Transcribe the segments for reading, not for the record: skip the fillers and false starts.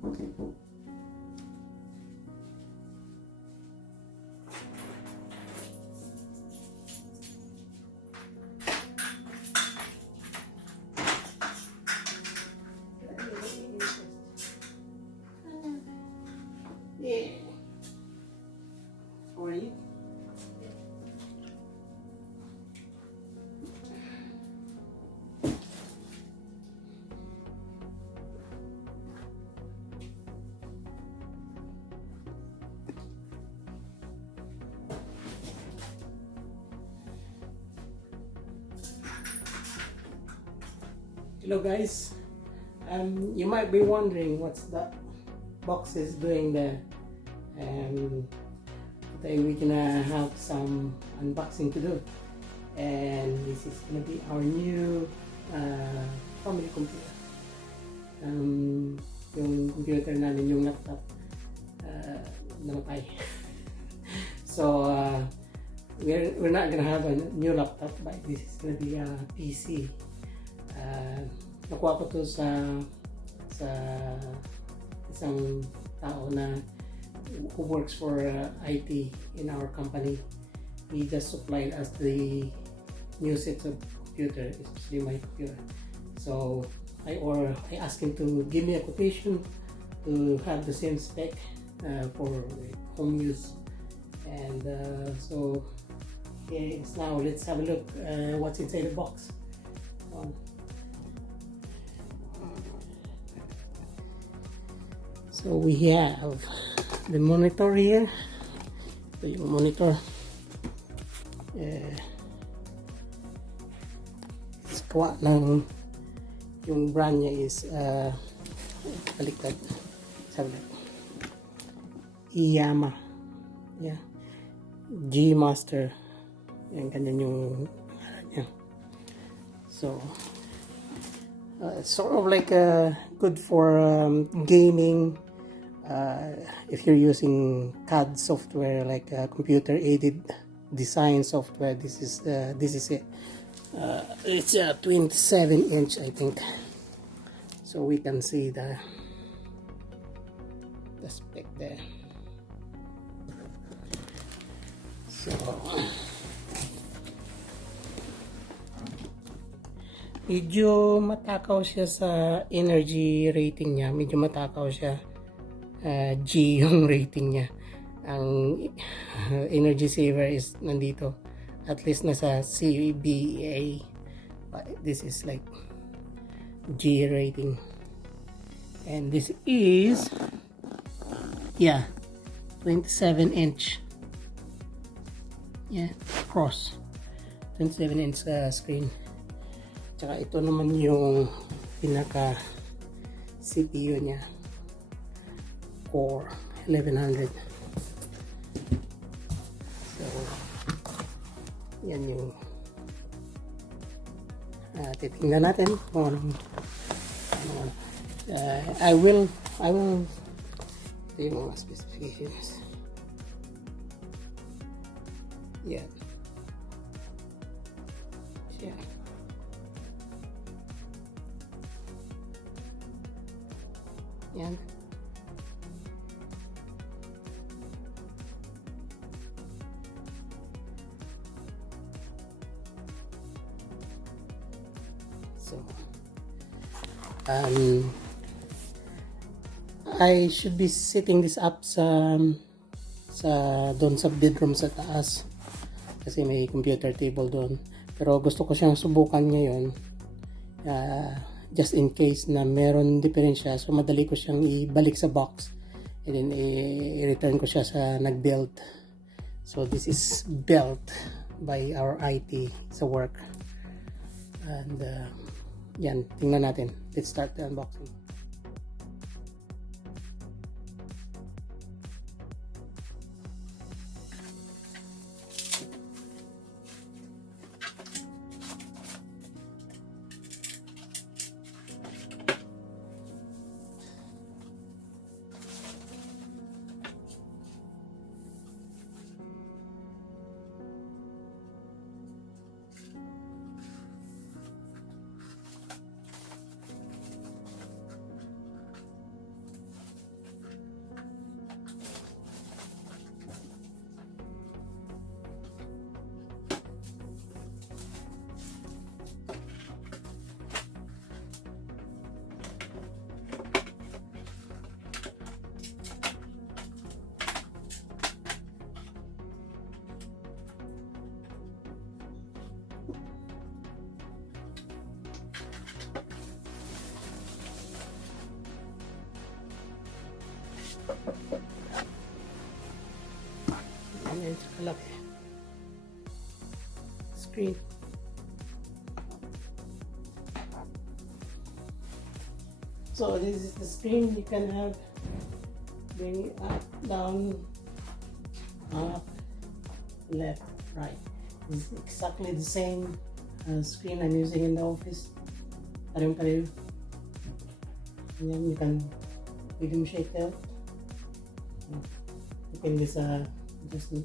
Yeah. How are you? Hello guys, you might be wondering what's that box is doing there. Today we're gonna have some unboxing to do, and this is gonna be our new family computer. Yung computer namin, yung laptop, namatay. So we're not gonna have a new laptop, but this is gonna be a PC. Nakuha ko to sa isang tao na who works for IT in our company. He just supplied us the new sets of computer, especially my computer. So I asked him to give me a quotation to have the same spec for home use. And so yes, now let's have a look what's inside the box. So we have the monitor here. Ito yung monitor. It's kuha ng yung brand niya is baliktad. Sabi na. Iyama. Yeah. G Master. Yan, ganyan yung pangalan niya. So it's sort of like good for gaming. If you're using CAD software, like computer aided design software, this is it. It's a 27-inch, I think, so we can see the spec there. So medyo matakaw siya sa energy rating niya, medyo matakaw siya. G yung rating niya. Ang energy saver is nandito, at least nasa CBA, but this is like G rating. And this is 27-inch, cross 27-inch screen. Tsaka ito naman yung pinaka CPU niya, Core 1100. So yan yung titingnan natin kung I will ito yung mga specifications. Yan. So I should be setting this up doon sa bedroom sa taas, kasi may computer table doon, pero gusto ko siyang subukan ngayon, just in case na meron diferensya, so madali ko siyang ibalik sa box and then i-return ko siya sa nag-build. So this is built by our IT sa work, and yan, tingnan natin. Let's start the unboxing. Ganyan kalaki. Screen. So this is the screen. You can have bring it up, down, up, left, right. It's exactly the same screen I'm using in the office. Pareho. And then you can pwede mo siya i-tilt. Depende sa adjustment.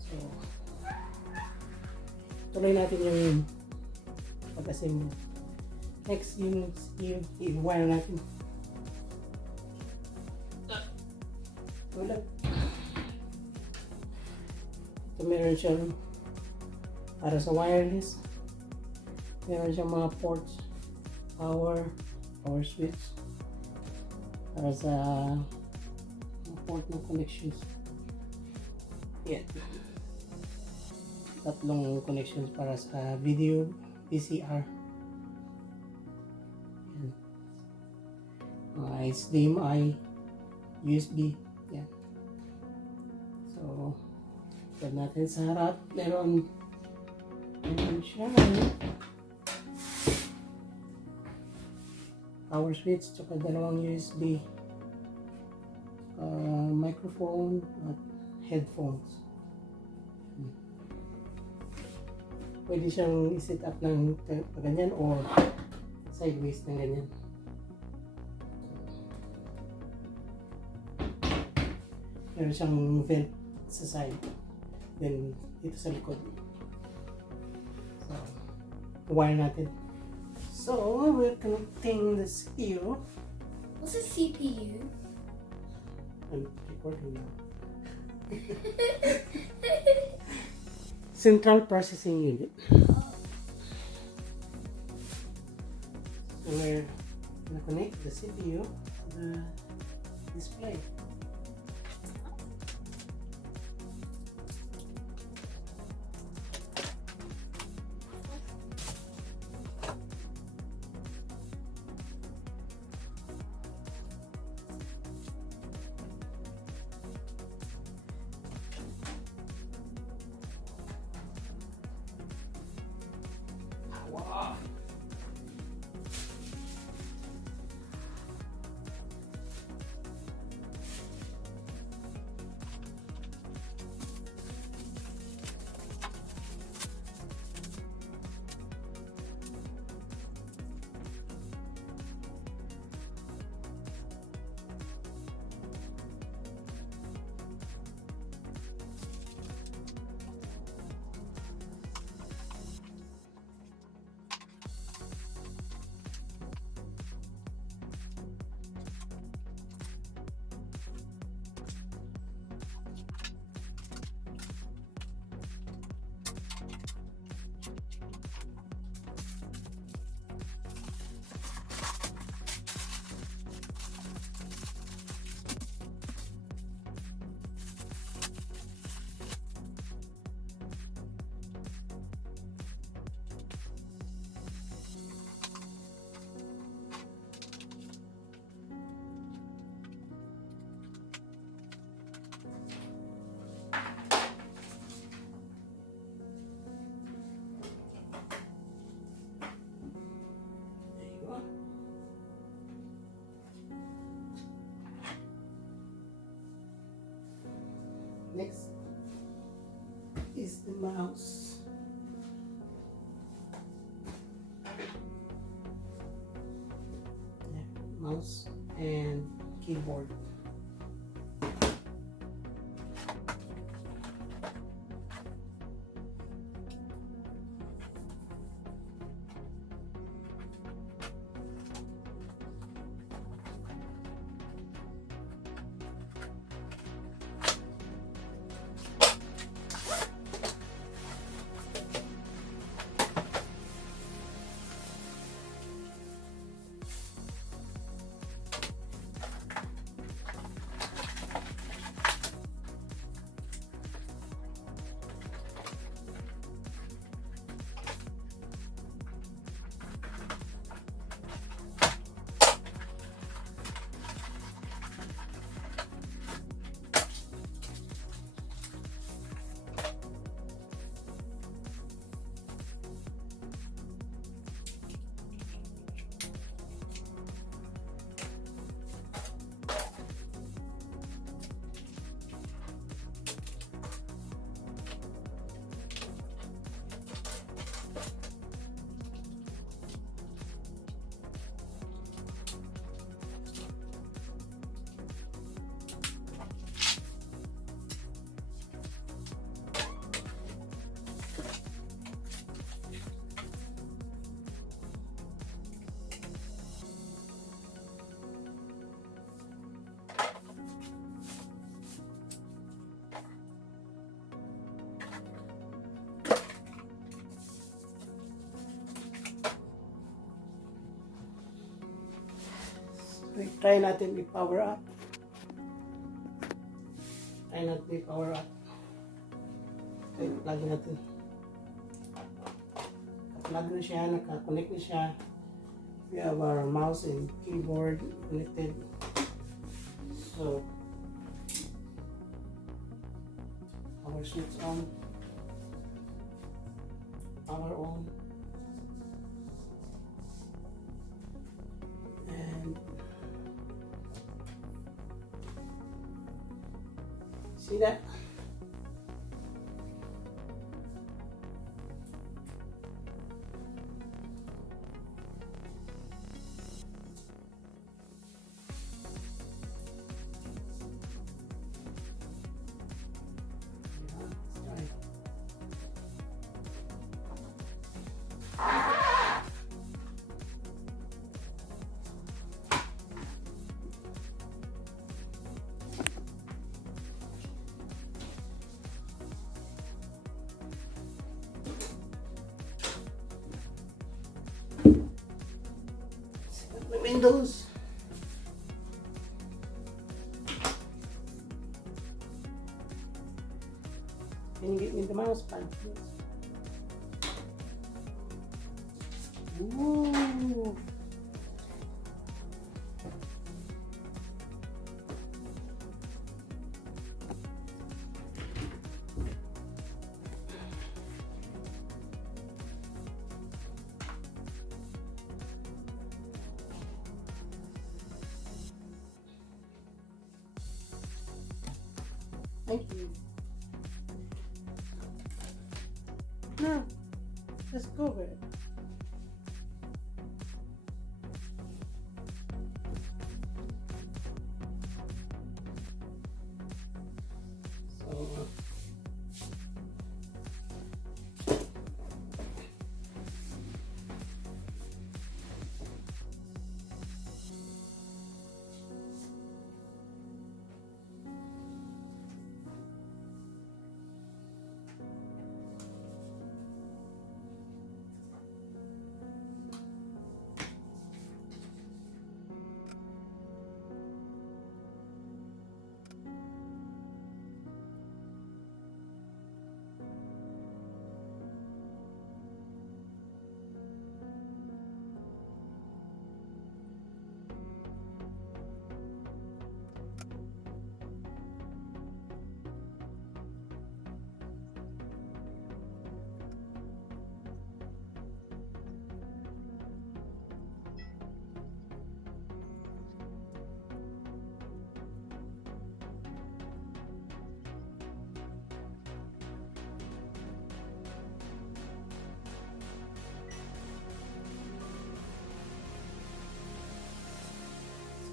So, tuloy natin yung pag-assemble. Next, yung i-wire natin. Wala. Ito meron siyang para sa wireless. Meron siyang mga ports. Power switch. Para sa port ng connections. Yan. Tatlong connections para sa video, VCR. HDMI, USB. Yan. So, pag natin sa harap, meron siya power switch, tsaka dalawang USB, microphone at headphones. Pwede siyang i-set up ng ganyan or sideways ng ganyan. Meron siyang vent sa side. Then, dito sa likod. So, wire natin. So, we're connecting the CPU. What's a CPU? I'm recording now. Central Processing Unit. So, we're gonna connect the CPU to the display. Wow. Next is the mouse. Mouse and keyboard. Wait, try natin i-power up. Try natin i-power up. Okay, plug natin. Plug na siya, naka-connect na siya. We have our mouse and keyboard connected. So, power switch on. Power on. And see that? The windows. Can you get me the mouse pad, please? Ooh. Thank you. No, let's go with it.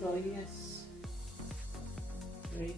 So, yes. Great.